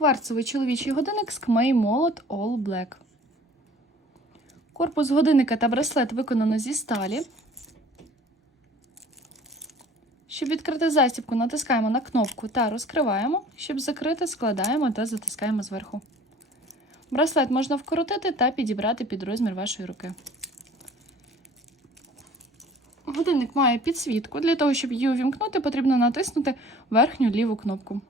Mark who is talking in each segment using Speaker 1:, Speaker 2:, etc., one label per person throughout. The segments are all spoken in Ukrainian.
Speaker 1: Кварцевий чоловічий годинник з кмей молот All Black. Корпус годинника та браслет виконано зі сталі. Щоб відкрити застібку, натискаємо на кнопку та розкриваємо. Щоб закрити, складаємо та затискаємо зверху. Браслет можна вкоротити та підібрати під розмір вашої руки. Годинник має підсвітку. Для того, щоб її увімкнути, потрібно натиснути верхню ліву кнопку.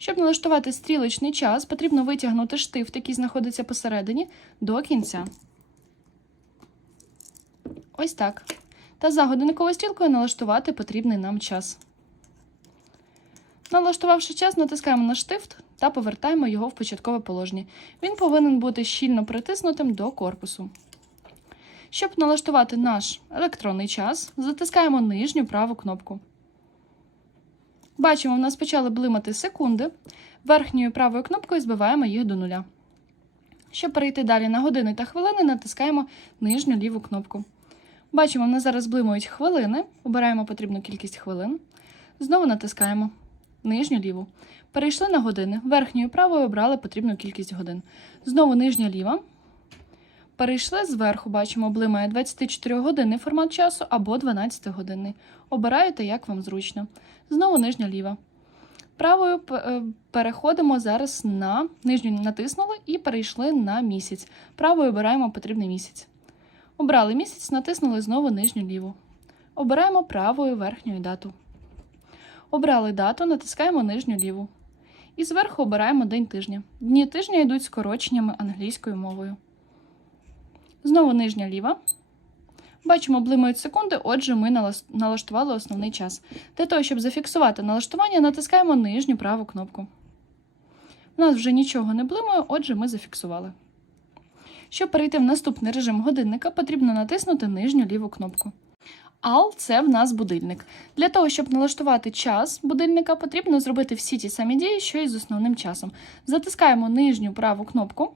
Speaker 1: Щоб налаштувати стрілочний час, потрібно витягнути штифт, який знаходиться посередині, до кінця. Ось так. Та за годинниковою стрілкою налаштувати потрібний нам час. Налаштувавши час, натискаємо на штифт та повертаємо його в початкове положення. Він повинен бути щільно притиснутим до корпусу. Щоб налаштувати наш електронний час, затискаємо нижню праву кнопку. Бачимо, в нас почали блимати секунди. Верхньою правою кнопкою збиваємо їх до нуля. Щоб перейти далі на години та хвилини, натискаємо нижню ліву кнопку. Бачимо, в нас зараз блимають хвилини. Обираємо потрібну кількість хвилин. Знову натискаємо нижню ліву. Перейшли на години. Верхньою правою обрали потрібну кількість годин. Знову нижня ліва. Перейшли зверху, бачимо, блимає 24 годинний формат часу або 12 годинний. Обираєте, як вам зручно. Знову нижня ліва. Правою е, переходимо зараз на нижню натиснули і перейшли на місяць. Правою обираємо потрібний місяць. Обрали місяць, натиснули знову нижню ліву. Обираємо правою верхню дату. Обрали дату, натискаємо нижню ліву. І зверху обираємо день тижня. Дні тижня йдуть скороченнями англійською мовою. Знову нижня ліва. Бачимо, блимають секунди, отже, ми налаштували основний час. Для того, щоб зафіксувати налаштування, натискаємо нижню праву кнопку. У нас вже нічого не блимає, отже, ми зафіксували. Щоб перейти в наступний режим годинника, потрібно натиснути нижню ліву кнопку. Ал це в нас будильник. Для того, щоб налаштувати час будильника, потрібно зробити всі ті самі дії, що і з основним часом. Затискаємо нижню праву кнопку.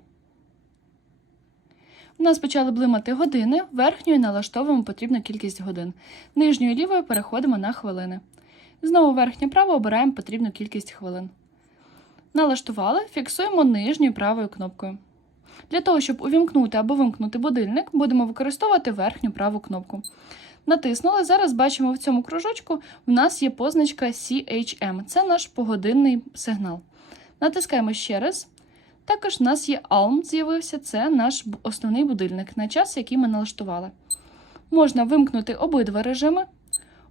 Speaker 1: У нас почали блимати години, верхньою налаштовуємо потрібну кількість годин. Нижньою лівою переходимо на хвилини. Знову верхню праву обираємо потрібну кількість хвилин. Налаштували, фіксуємо нижньою правою кнопкою. Для того, щоб увімкнути або вимкнути будильник, будемо використовувати верхню праву кнопку. Натиснули. Зараз бачимо в цьому кружочку в нас є позначка CHM. Це наш погодинний сигнал. Натискаємо ще раз. Також в нас є ALM з'явився, це наш основний будильник на час, який ми налаштували. Можна вимкнути обидва режими,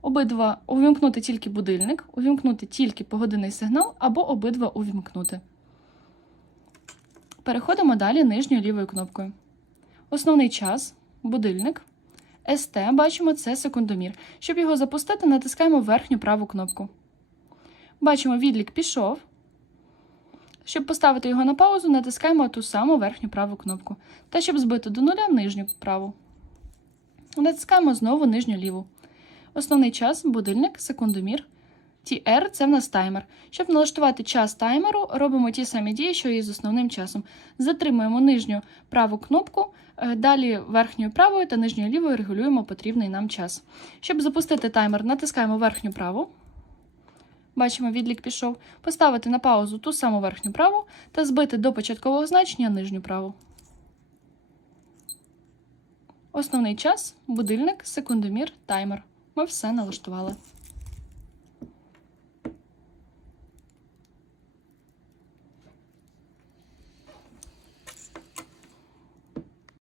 Speaker 1: обидва увімкнути тільки будильник, увімкнути тільки погодинний сигнал або обидва увімкнути. Переходимо далі нижньою лівою кнопкою. Основний час, будильник. СТ, бачимо, це секундомір. Щоб його запустити, натискаємо верхню праву кнопку. Бачимо, відлік пішов. Щоб поставити його на паузу, натискаємо ту саму верхню праву кнопку. Та щоб збити до нуля нижню праву. Натискаємо знову нижню ліву. Основний час, будильник, секундомір. TR – це в нас таймер. Щоб налаштувати час таймеру, робимо ті самі дії, що і з основним часом. Затримуємо нижню праву кнопку, е, далі верхньою правою та нижньою лівою регулюємо потрібний нам час. Щоб запустити таймер, натискаємо верхню праву. Бачимо, відлік пішов. Поставити на паузу ту саму верхню праву та збити до початкового значення нижню праву. Основний час, будильник, секундомір, таймер. Ми все налаштували.